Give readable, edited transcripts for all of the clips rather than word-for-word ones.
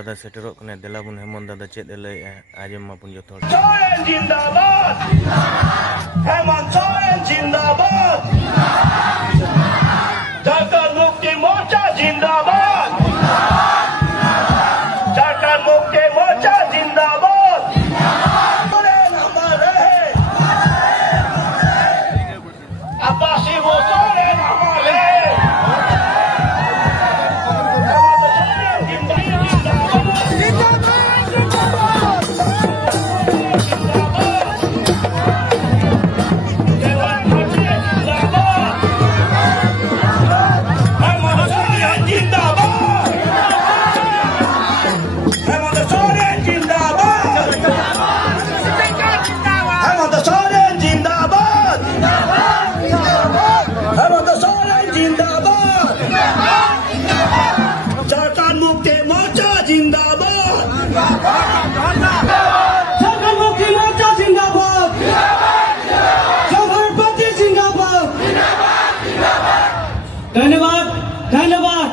दादा सेटरों कने देलाबुन हेमंत दादा चेद लय आजम मापुन जो थोड़ा सोरेन जिंदाबाद हेमंत सोरेन जिंदाबाद झारखंड मुक्ति मोर्चा जिंदाबाद झारखंड मुक्ति मोर्चा जिंदाबाद सोरेन हमारे अब्बासी वो सोरेन हमारे धन्यवाद धन्यवाद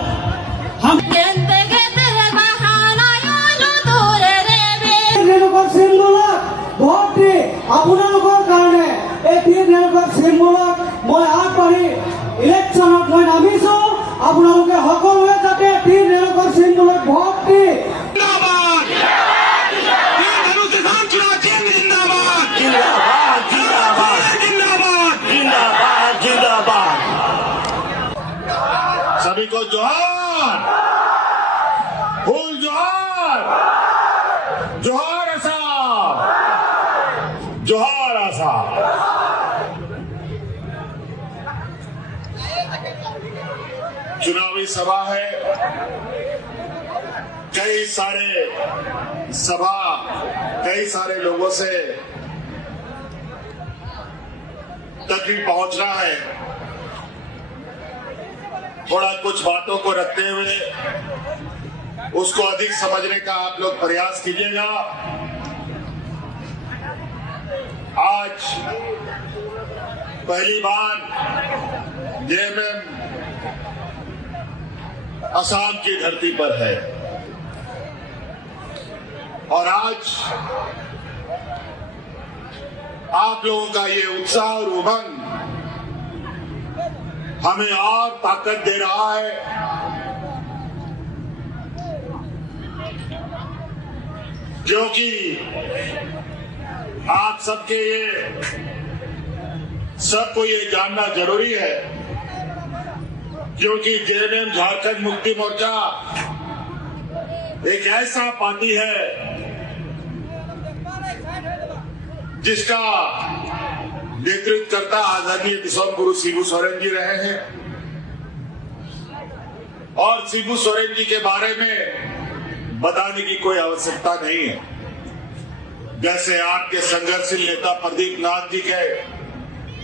हम ভোট দি আপোনালোকৰ কাৰণে এই চিম্বলক মই আগবাঢ়ি ইলেকশ্যনত মই নামিছো। আপোনালোকে সকলোৱে যাতে চিম্বলক ভোট দি सभी को जोहार फूल जोहार जोहार आसाम जोहार आसाम। चुनावी सभा है, कई सारे लोगों से तक भी पहुंचना है। थोड़ा कुछ बातों को रखते हुए उसको अधिक समझने का आप लोग प्रयास कीजिएगा। आज पहली बार जेएमएम असम की धरती पर है और आज आप लोगों का ये उत्साह और उमंग हमें और ताकत दे रहा है। क्योंकि आप सबको ये जानना जरूरी है, क्योंकि जेएमएम झारखंड मुक्ति मोर्चा एक ऐसा पार्टी है जिसका नेतृत्व करता आदरणीय विश्व गुरु शिबू सोरेन जी रहे हैं और शिबू सोरेन जी के बारे में बताने की कोई आवश्यकता नहीं है। जैसे आपके संघर्षशील नेता प्रदीप नाथ जी के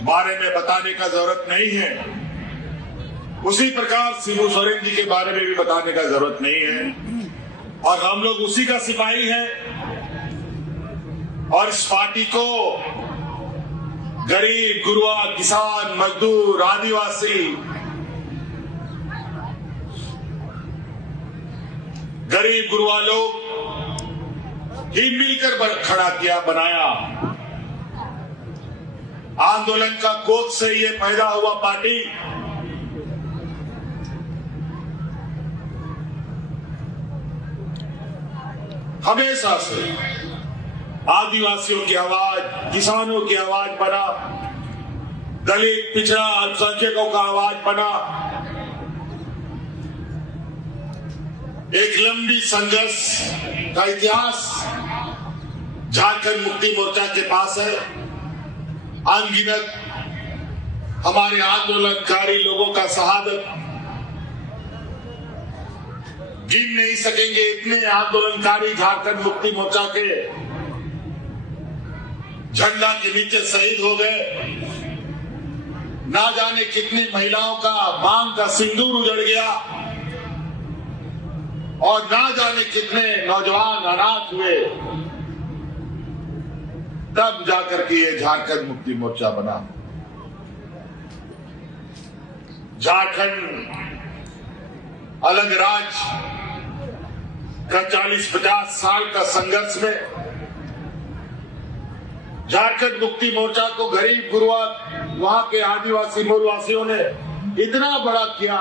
बारे में बताने का जरूरत नहीं है, उसी प्रकार शिबू सोरेन जी के बारे में भी बताने का जरूरत नहीं है। और हम लोग उसी का सिपाही हैं और इस पार्टी को गरीब, गुरुआ, किसान, मजदूर, आदिवासी, गरीब गुरुआ लोग ही मिलकर खड़ा किया, बनाया। आंदोलन का कोख से ये पैदा हुआ पार्टी हमेशा से आदिवासियों की आवाज, किसानों की आवाज बना, दलित, पिछड़ा, अल्पसंख्यकों का आवाज बना। एक लंबी संघर्ष का इतिहास झारखंड मुक्ति मोर्चा के पास है। अनगिनत हमारे आंदोलनकारी लोगों का शहादत गिन नहीं सकेंगे, इतने आंदोलनकारी झारखंड मुक्ति मोर्चा के झंडा के नीचे शहीद हो गए। ना जाने कितनी महिलाओं का मांग का सिंदूर उजड़ गया और ना जाने कितने नौजवान अनाथ हुए, तब जाकर के ये झारखंड मुक्ति मोर्चा बना। झारखंड अलग राज्य का 40-50 साल का संघर्ष में झारखंड मुक्ति मोर्चा को गरीब गुरुआ वहां के आदिवासी मूलवासियों ने इतना बड़ा किया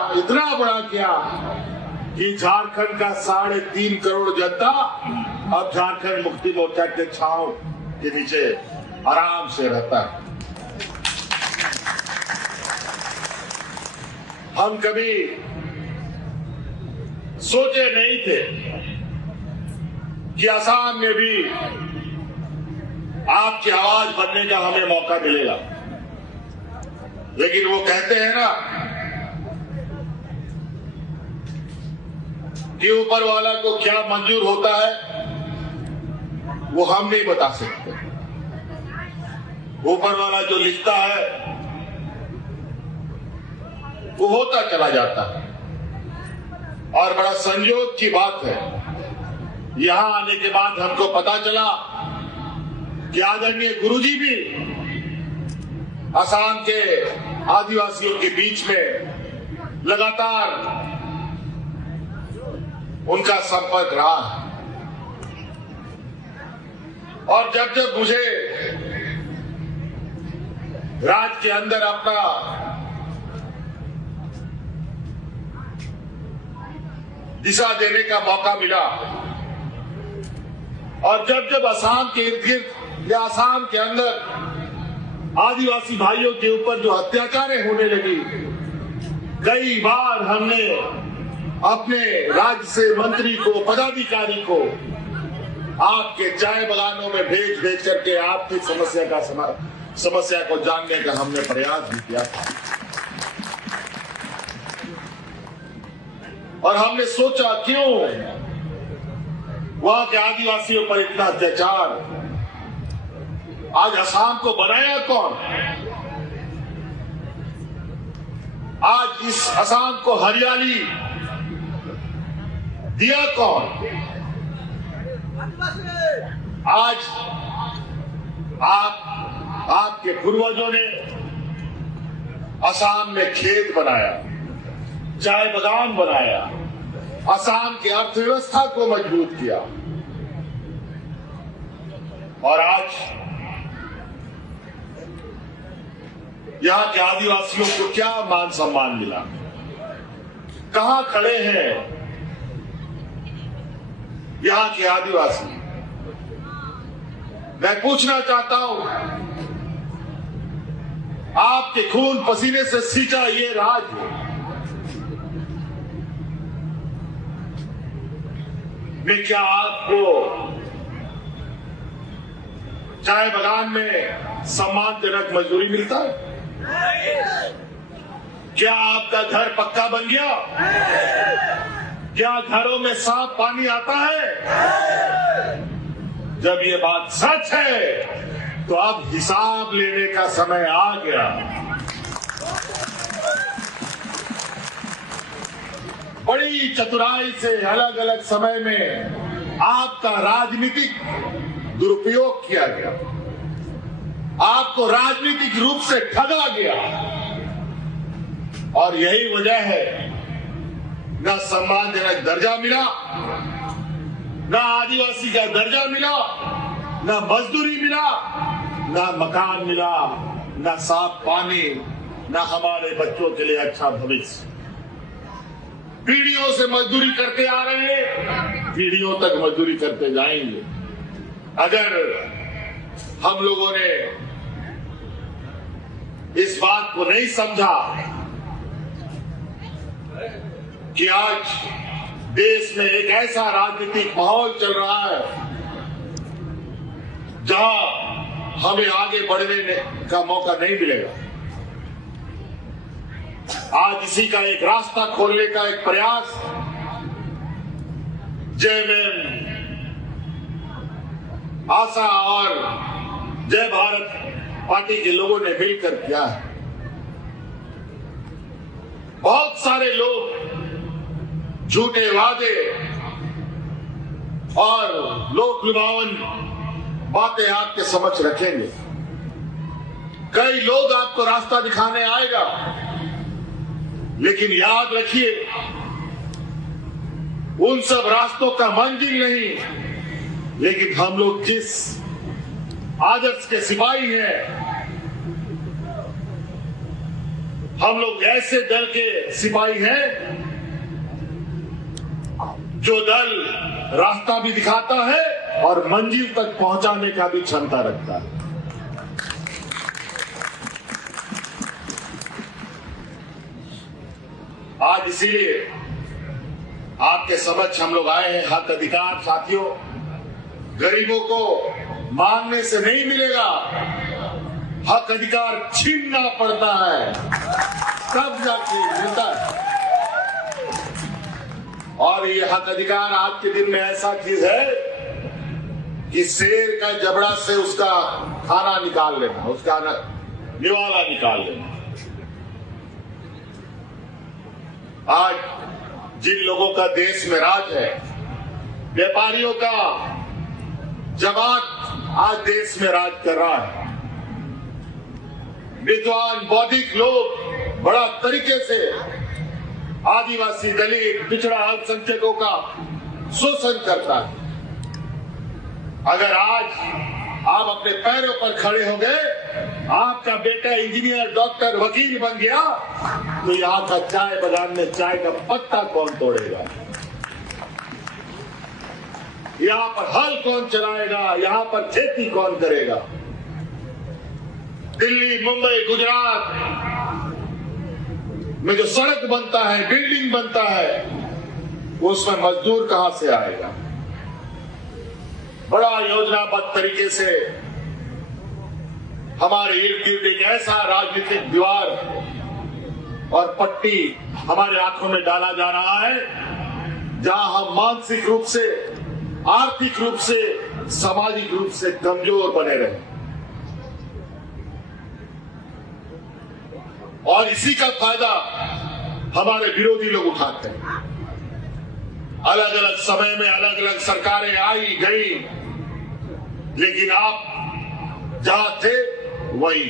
कि झारखंड का 3.5 करोड़ जनता अब झारखंड मुक्ति मोर्चा के छांव के नीचे आराम से रहता है। हम कभी सोचे नहीं थे कि असम में भी आपकी आवाज बनने का हमें मौका मिलेगा, लेकिन वो कहते हैं ना कि ऊपर वाला को क्या मंजूर होता है वो हम नहीं बता सकते। ऊपर वाला जो लिखता है वो होता चला जाता है। और बड़ा संयोग की बात है, यहां आने के बाद हमको पता चला कि आदरणीय गुरुजी भी असम के आदिवासियों के बीच में लगातार उनका संपर्क रहा है। और जब जब मुझे राज्य के अंदर अपना दिशा देने का मौका मिला और जब जब असम के इर्द गिर्द या असम के अंदर आदिवासी भाइयों के ऊपर जो अत्याचारें होने लगी, कई बार हमने अपने राज्य से मंत्री को, पदाधिकारी को आपके चाय बगानों में भेज करके आपकी समस्या को जानने का हमने प्रयास भी किया था। और हमने सोचा क्यों वहां के आदिवासियों पर इतना अत्याचार, आज असम को बनाया कौन? आज इस असम को हरियाली दिया कौन? आज आपके पूर्वजों ने असम में खेत बनाया, चाय बागान बनाया, असम की अर्थव्यवस्था को मजबूत किया और आज यहां के आदिवासियों को क्या मान सम्मान मिला? कहां खड़े हैं यहां के आदिवासी? मैं पूछना चाहता हूं, आपके खून पसीने से सींचा ये राज्य में क्या आपको चाय बागान में सम्मानजनक मजदूरी मिलता है? क्या आपका घर पक्का बन गया? क्या घरों में साफ पानी आता है? जब ये बात सच है तो अब हिसाब लेने का समय आ गया। बड़ी चतुराई से अलग अलग समय में आपका राजनीतिक दुरुपयोग किया गया, आपको राजनीतिक रूप से ठगा गया और यही वजह है न सम्मानजनक दर्जा मिला, न आदिवासी का दर्जा मिला, न मजदूरी मिला, न मकान मिला, न साफ पानी, न हमारे बच्चों के लिए अच्छा भविष्य। पीढ़ियों से मजदूरी करते आ रहे हैं, पीढ़ियों तक मजदूरी करते जाएंगे। अगर हम लोगों ने इस बात को नहीं समझा कि आज देश में एक ऐसा राजनीतिक माहौल चल रहा है जहां हमें आगे बढ़ने का मौका नहीं मिलेगा, आज इसी का एक रास्ता खोलने का एक प्रयास जयमेम आशा और जय भारत पार्टी के लोगों ने मिलकर किया है। बहुत सारे लोग झूठे वादे और लोक लुभावन बातें आपके समक्ष रखेंगे। कई लोग आपको रास्ता दिखाने आएगा, लेकिन याद रखिए उन सब रास्तों का मंजिल नहीं, लेकिन हम लोग जिस आदर्श के सिपाही हैं, हम लोग ऐसे दल के सिपाही हैं जो दल रास्ता भी दिखाता है और मंजिल तक पहुंचाने का भी क्षमता रखता है। आज इसीलिए आपके समक्ष हम लोग आए हैं। हक अधिकार साथियों, गरीबों को मांगने से नहीं मिलेगा, हक अधिकार छीनना पड़ता है, तब जाके मिलता है। और ये हक अधिकार आज के दिन में ऐसा चीज है कि शेर का जबड़ा से उसका खाना निकाल लेना, उसका निवाला निकाल लेना। आज जिन लोगों का देश में राज है, व्यापारियों का जमात आज देश में राज कर रहा है। विद्वान बौद्धिक लोग बड़ा तरीके से आदिवासी, दलित, पिछड़ा, अल्पसंख्यकों का शोषण करता है। अगर आज आप अपने पैरों पर खड़े हो गए, आपका बेटा इंजीनियर, डॉक्टर, वकील बन गया, तो यहाँ का चाय बागान में चाय का पत्ता कौन तोड़ेगा? यहाँ पर हल कौन चलाएगा? यहाँ पर खेती कौन करेगा? दिल्ली, मुंबई, गुजरात में जो सड़क बनता है, बिल्डिंग बनता है, उसमें मजदूर कहां से आएगा? बड़ा योजनाबद्ध तरीके से हमारे इर्द गिर्द एक ऐसा राजनीतिक दीवार और पट्टी हमारे आंखों में डाला जा रहा है, जहां हम मानसिक रूप से, आर्थिक रूप से, सामाजिक रूप से कमजोर बने रहे। और इसी का फायदा हमारे विरोधी लोग उठाते हैं। अलग अलग समय में अलग अलग सरकारें आई गई, लेकिन आप जहां थे वही।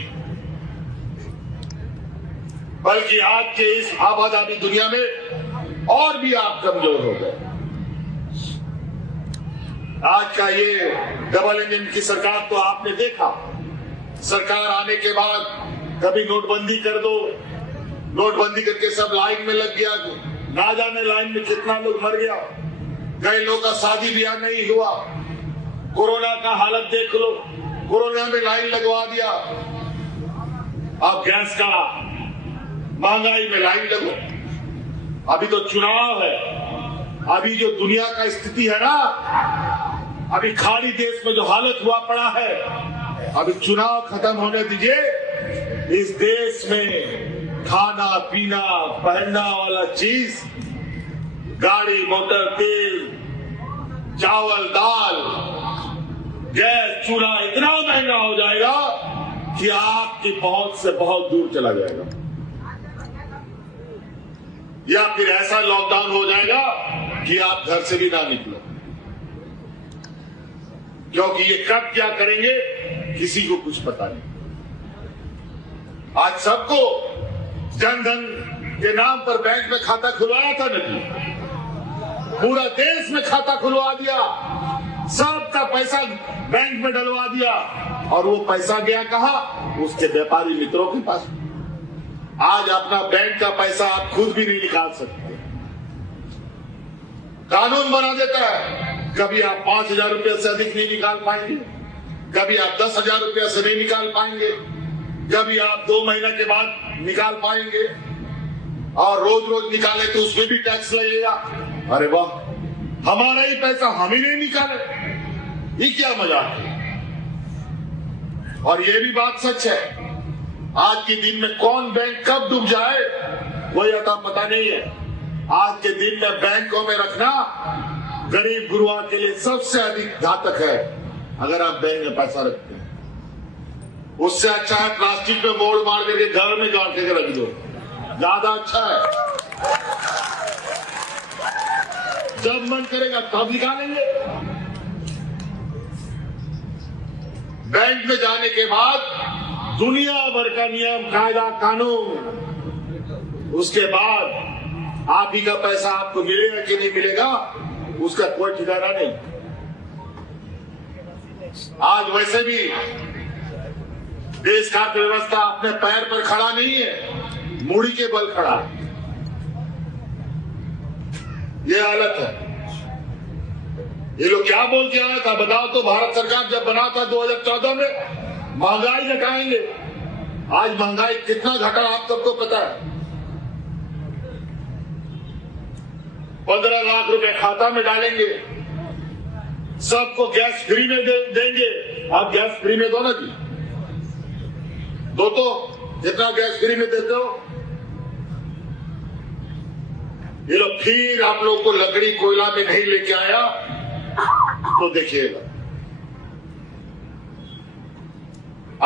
बल्कि आज के इस आबादी दुनिया में और भी आप कमजोर हो गए। आज का ये डबल इंजन की सरकार तो आपने देखा, सरकार आने के बाद कभी नोटबंदी कर दो, नोटबंदी करके सब लाइन में लग गया, ना जाने लाइन में कितना लोग मर गया, कई लोगों का शादी ब्याह नहीं हुआ। कोरोना का हालत देख लो, कोरोना में लाइन लगवा दिया। अब गैस का महंगाई में लाइन लगो। अभी तो चुनाव है, अभी जो दुनिया का स्थिति है ना, अभी खाड़ी देश में जो हालत हुआ पड़ा है, अभी चुनाव खत्म होने दीजिए, इस देश में खाना पीना पहनना वाला चीज, गाड़ी मोटर, तेल, चावल, दाल, गैस, चूल्हा इतना महंगा हो जाएगा कि आपकी पहुंच से बहुत दूर चला जाएगा। या फिर ऐसा लॉकडाउन हो जाएगा कि आप घर से भी ना निकलो, क्योंकि ये कब क्या करेंगे किसी को कुछ पता नहीं। आज सबको जनधन के नाम पर बैंक में खाता खुलवाया था नहीं, पूरा देश में खाता खुलवा दिया, सबका पैसा बैंक में डलवा दिया, और वो पैसा गया कहां? उसके व्यापारी मित्रों के पास। आज अपना बैंक का पैसा आप खुद भी नहीं निकाल सकते। कानून बना देता है, कभी आप 5,000 रुपये से अधिक नहीं निकाल पाएंगे, कभी आप 10,000 रुपये से नहीं निकाल पाएंगे, कभी आप 2 महीने के बाद निकाल पाएंगे, और रोज रोज निकाले तो उसमें भी टैक्स लगेगा। अरे वाह, हमारा ही पैसा हम ही नहीं निकाले, ये क्या मजाक है? और ये भी बात सच है, आज के दिन में कौन बैंक कब डूब जाए कोई अता पता नहीं है। आज के दिन में बैंकों में रखना गरीब गुरुआ के लिए सबसे अधिक घातक है। अगर आप बैंक में पैसा रखते हैं, उससे अच्छा है प्लास्टिक में मोड़ मार करके घर में गाड़ के रख दो, ज्यादा अच्छा है। जब मन करेगा तब निकालेंगे। बैंक में जाने के बाद दुनिया भर का नियम, कायदा, कानून, उसके बाद आप ही का पैसा आपको मिलेगा कि नहीं मिलेगा उसका कोई ठिकाना नहीं। आज वैसे भी देश का अर्थव्यवस्था अपने पैर पर खड़ा नहीं है, मूड़ी के बल खड़ा है। ये हालत है। ये लोग क्या बोल के आया था बताओ तो? भारत सरकार जब बना था 2014 में महंगाई घटाएंगे। आज महंगाई कितना घटा आप सबको पता है। 15 लाख रुपए खाता में डालेंगे, सबको गैस फ्री में देंगे। आप गैस फ्री में दो ना जी, दो तो जितना गैस फ्री में देते हो। ये लोग फिर आप लोग को लकड़ी कोयला में नहीं लेके आया तो देखिएगा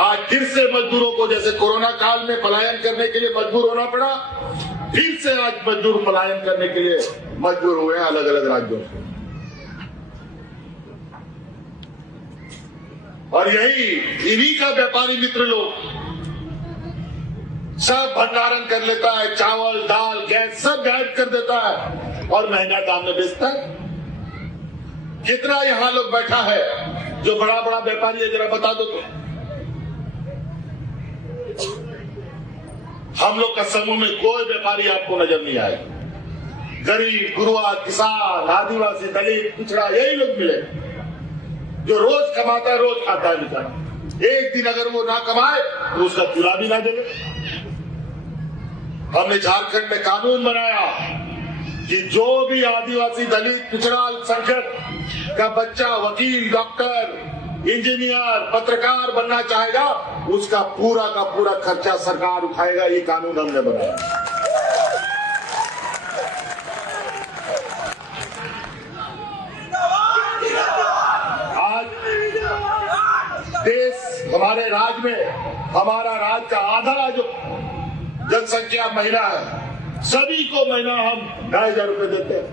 आज फिर से मजदूरों को जैसे कोरोना काल में पलायन करने के लिए मजबूर होना पड़ा, फिर से आज मजदूर पलायन करने के लिए मजबूर हुए अलग अलग राज्यों से। और यही इन्हीं का व्यापारी मित्र लोग सब भंडारण कर लेता है, चावल दाल गैस सब गायब कर देता है और महंगा दाम में बेचता है। कितना यहां लोग बैठा है जो बड़ा बड़ा व्यापारी है, जरा बता दो तो। हम लोग का समूह में कोई व्यापारी आपको नजर नहीं आएगा। गरीब गुरुआ किसान आदिवासी दलित पिछड़ा यही लोग मिले जो रोज कमाता है रोज खाता है बेचारा। एक दिन अगर वो ना कमाए तो उसका चूल्हा भी ना जले। हमने झारखंड में कानून बनाया कि जो भी आदिवासी दलित पिछड़ा अल्पसंख्यक का बच्चा वकील डॉक्टर इंजीनियर पत्रकार बनना चाहेगा उसका पूरा का पूरा खर्चा सरकार उठाएगा। ये कानून हमने बनाया। आज देश हमारे राज्य में हमारा राज्य का आधा जो जनसंख्या महिला है, सभी को महीना हम 2,500 रुपए देते हैं।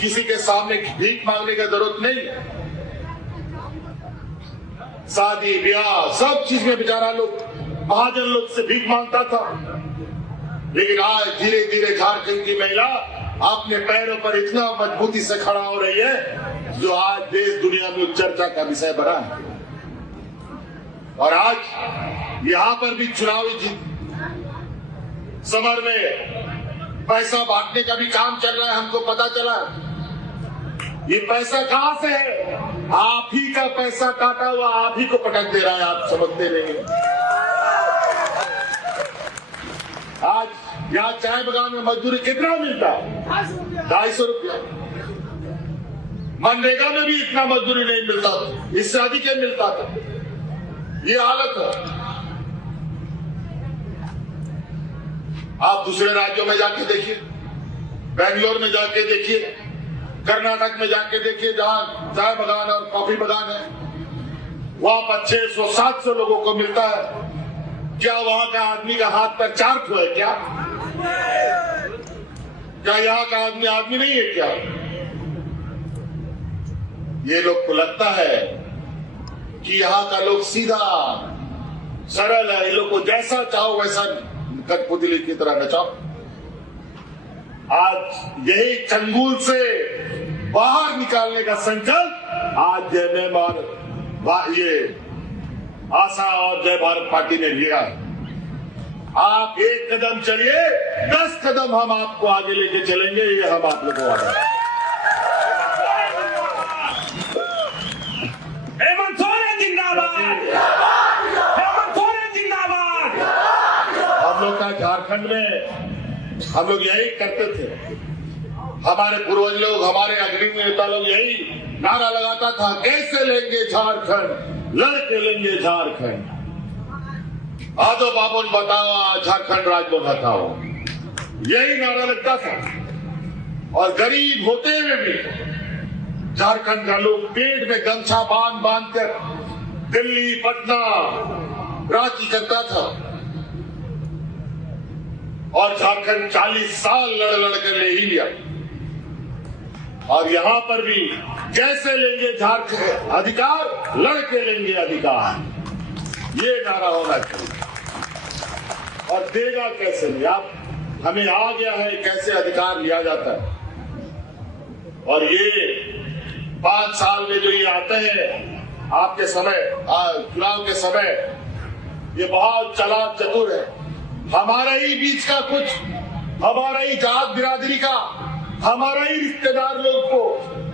किसी के सामने भीख मांगने की जरूरत नहीं है। शादी ब्याह सब चीज में बेचारा लोग महाजन लोग से भीख मांगता था, लेकिन आज धीरे धीरे झारखंड की महिला अपने पैरों पर इतना मजबूती से खड़ा हो रही है जो आज देश दुनिया में चर्चा का विषय बना है। और आज यहां पर भी चुनावी समर में पैसा बांटने का भी काम चल रहा है। हमको पता चला ये पैसा कहां से है। आप ही का पैसा काटा हुआ आप ही को पटक दे रहा है, आप समझते नहीं। आज यहाँ चाय बगान में मजदूरी कितना मिलता है? 250 रुपया। मनरेगा में भी इतना मजदूरी नहीं मिलता, इससे अधिक मिलता था। ये हालत है। आप दूसरे राज्यों में जाके देखिए, बेंगलोर में जाके देखिए, कर्नाटक में जाके देखिए जहां चाय बगान और कॉफी बगान है, वहां पर 600-700 लोगों को मिलता है। क्या वहां का आदमी का हाथ पर 4 ठो है क्या? क्या यहाँ का आदमी आदमी नहीं है क्या? ये लोग को लगता है कि यहाँ का लोग सीधा सरल है, ये लोग को जैसा चाहो वैसा कठपुतली की तरह नचाओ। आज यही चंगुल से बाहर निकालने का संकल्प आज जयमेम और ये आशा और जय भारत पार्टी ने लिया। आप एक कदम चलिए, 10 कदम हम आपको आगे लेके चलेंगे। ये हम आप लोगों को वादा है। हेमंत सोरेन जिंदाबाद, हेमंत सोरेन जिंदाबाद। हम लोग का झारखंड में हम लोग यही करते थे। हमारे पूर्वज लोग हमारे अग्रणी नेता लोग यही नारा लगाता था, कैसे लेंगे झारखंड, लड़के लेंगे झारखंड। आदो बाबन बताओ झारखंड राज्य बताओ, यही नारा लगता था। और गरीब होते हुए भी झारखंड का लोग पेट में गमछा बांध कर दिल्ली पटना रांची करता था। और झारखंड 40 साल लड़ कर ले ही लिया। और यहां पर भी कैसे लेंगे झारखंड अधिकार, लड़के लेंगे अधिकार, ये नारा होना चाहिए। और देगा कैसे नहीं? आप हमें आ गया है कैसे अधिकार लिया जाता है। और ये 5 साल में जो ये आते हैं आपके समय, चुनाव के समय, ये बहुत चालाक चतुर है। हमारा ही बीच का कुछ, हमारा ही जात बिरादरी का, हमारा ही रिश्तेदार लोग को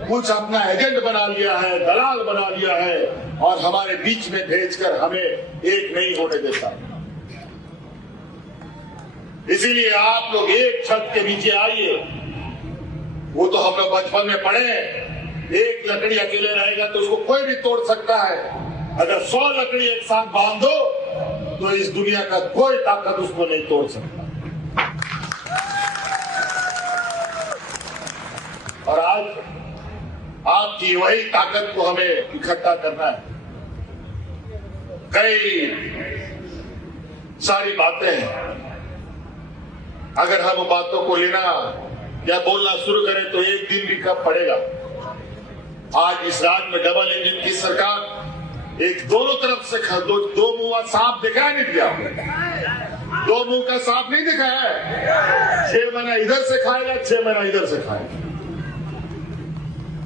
कुछ अपना एजेंट बना लिया है, दलाल बना लिया है और हमारे बीच में भेजकर हमें एक नहीं होने देता। इसीलिए आप लोग एक छत के नीचे आइए। वो तो हम लोग बचपन में पढ़े, एक लकड़ी अकेले रहेगा तो उसको कोई भी तोड़ सकता है, अगर 100 लकड़ी एक साथ बांध दो तो इस दुनिया का कोई ताकत उसको नहीं तोड़ सकता। और आज आपकी वही ताकत को हमें इकट्ठा करना है। कई सारी बातें हैं, अगर हम बातों को लेना या बोलना शुरू करें तो एक दिन भी कब पड़ेगा। आज इस राज्य में डबल इंजन की सरकार एक दोनों तरफ से दो मुंह सांप दिखाया नहीं दिया, दो मुंह का सांप नहीं दिखाया है। 6 महीना इधर से खाएगा, 6 महीना इधर से खाएगा।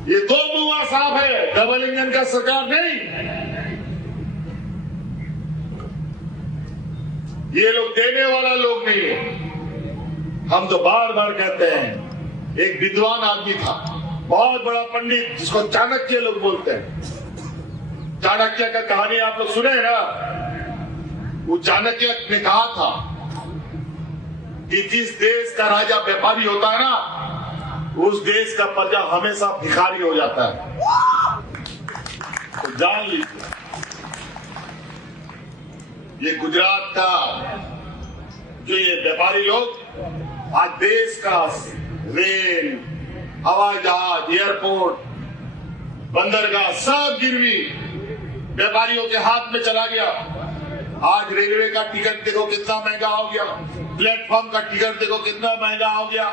ये दो मुंह सांप है, डबल इंजन का सरकार नहीं। ये लोग देने वाला लोग नहीं है। हम तो बार बार कहते हैं, एक विद्वान आदमी था, बहुत बड़ा पंडित, जिसको चाणक्य लोग बोलते हैं। चाणक्य का कहानी आप लोग सुने ना। वो चाणक्य ने कहा था कि जिस देश का राजा व्यापारी होता है ना, उस देश का प्रजा हमेशा भिखारी हो जाता है। तो जान लीजिए, ये गुजरात का जो ये व्यापारी लोग आज देश का रेल, हवाई जहाज, एयरपोर्ट, बंदरगाह सब गिरवी व्यापारियों के हाथ में चला गया। आज रेलवे का टिकट देखो कितना महंगा हो गया, प्लेटफॉर्म का टिकट देखो कितना महंगा हो गया।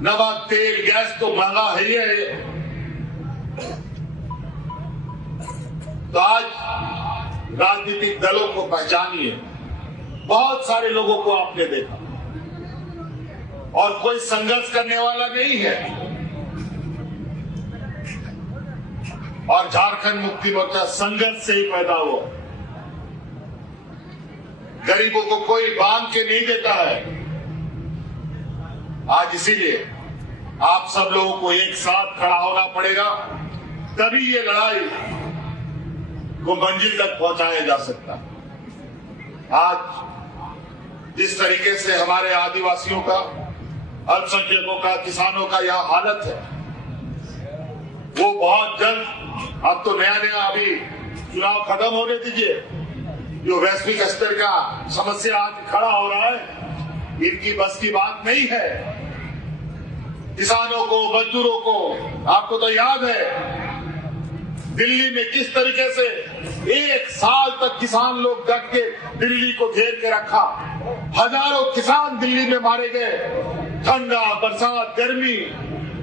नमक, तेल, गैस तो महंगा है ही है। तो आज राजनीतिक दलों को पहचानिए। बहुत सारे लोगों को आपने देखा और कोई संघर्ष करने वाला नहीं है। और झारखंड मुक्ति मोर्चा संघर्ष से ही पैदा हुआ। गरीबों को कोई बांध के नहीं देता है। आज इसीलिए आप सब लोगों को एक साथ खड़ा होना पड़ेगा, तभी ये लड़ाई को मंजिल तक पहुंचाया जा सकता है। आज जिस तरीके से हमारे आदिवासियों का, अल्पसंख्यकों का, किसानों का यह हालत है, वो बहुत जल्द, अब तो नया नया अभी चुनाव खत्म होने दीजिए, जो वैश्विक स्तर का समस्या आज खड़ा हो रहा है, इनकी बस की बात नहीं है। किसानों को, मजदूरों को, आपको तो याद है दिल्ली में किस तरीके से 1 साल तक किसान लोग डट के दिल्ली को घेर के रखा। हजारों किसान दिल्ली में मारे गए। ठंडा, बरसात, गर्मी,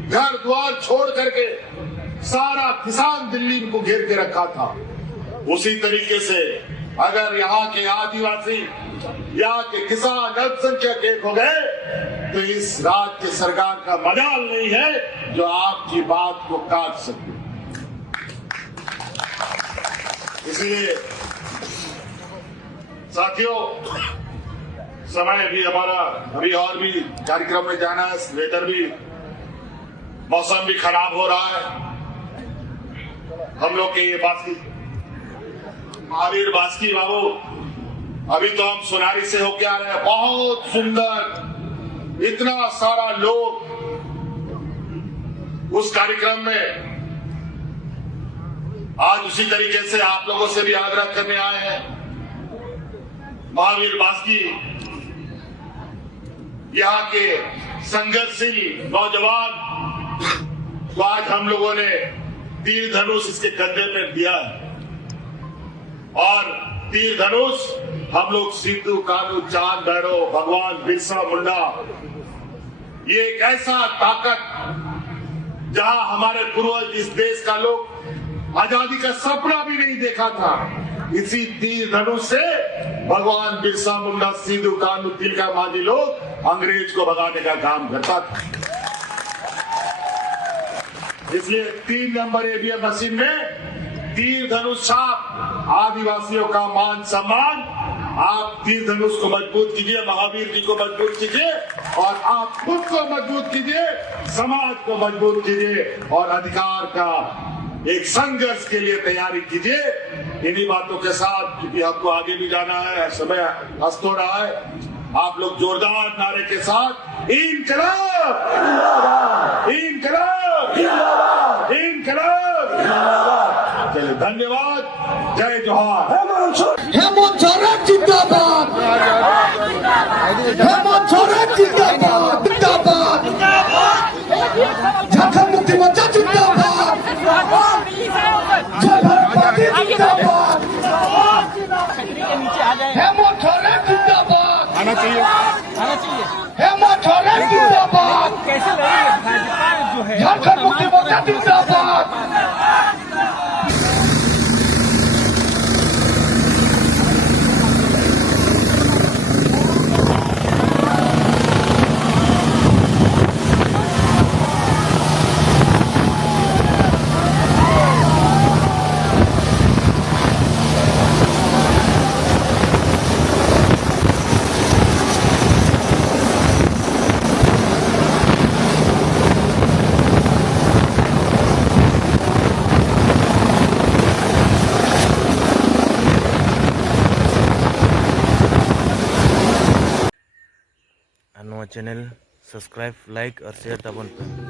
घर द्वार छोड़ करके सारा किसान दिल्ली को घेर के रखा था। उसी तरीके से अगर यहाँ के आदिवासी, यहाँ के किसान, अल्पसंख्यक एक हो गए तो इस राज्य की सरकार का मजाल नहीं है जो आपकी बात को काट सके। इसलिए साथियों, समय भी हमारा अभी और भी कार्यक्रम में जाना है, वेदर भी, मौसम भी खराब हो रहा है। हम लोग के ये बास्की, महावीर बास्की बाबू, अभी तो हम सोनारी से होके आ रहे हैं, बहुत सुंदर, इतना सारा लोग उस कार्यक्रम में। आज उसी तरीके से आप लोगों से भी आग्रह करने आए हैं। महावीर बास्की यहाँ के संघर्षशील नौजवान को आज हम लोगों ने तीर धनुष इसके कंधे में दिया है। और तीर धनुष हम लोग सिद्धू, कानू, चांद, भैरव, भगवान बिरसा मुंडा, ये एक ऐसा ताकत जहां हमारे पूर्वज इस देश का लोग आजादी का सपना भी नहीं देखा था, इसी तीर धनुष से भगवान बिरसा मुंडा, सिद्धू कानू, तिलका मांझी लोग अंग्रेज को भगाने का काम करता था। इसलिए 3 नंबर ईवीएम मशीन में तीर धनुष छाप, आदिवासियों का मान सम्मान। आप तीर धनुष को मजबूत कीजिए, महावीर जी को मजबूत कीजिए और आप खुद को मजबूत कीजिए, समाज को मजबूत कीजिए और अधिकार का एक संघर्ष के लिए तैयारी कीजिए। इन्हीं बातों के साथ, क्योंकि आपको आगे भी जाना है, समय अस्त हो रहा है, आप लोग जोरदार नारे के साथ इनकलाब, इनकलाब, इनकलाब। चलिए, धन्यवाद, जय जोहार। हेमंत सोरेन जिंदाबाद, हेमंत सोरेन जिंदाबाद, जिंदाबाद, झारखंड मुक्ति मोर्चा जिंदाबाद, झारखंड पार्टी जिंदाबाद, हेमंत सोरेन जिंदाबाद, आना चाहिए। हेमंत सोरेन जिंदाबाद, कैसे लगेगा भाजपा जो है झारखंड मुक्ति मोर्चा जिंदाबाद। नवा चैनल सब्सक्राइब, लाइक और शेयर ताबन पे।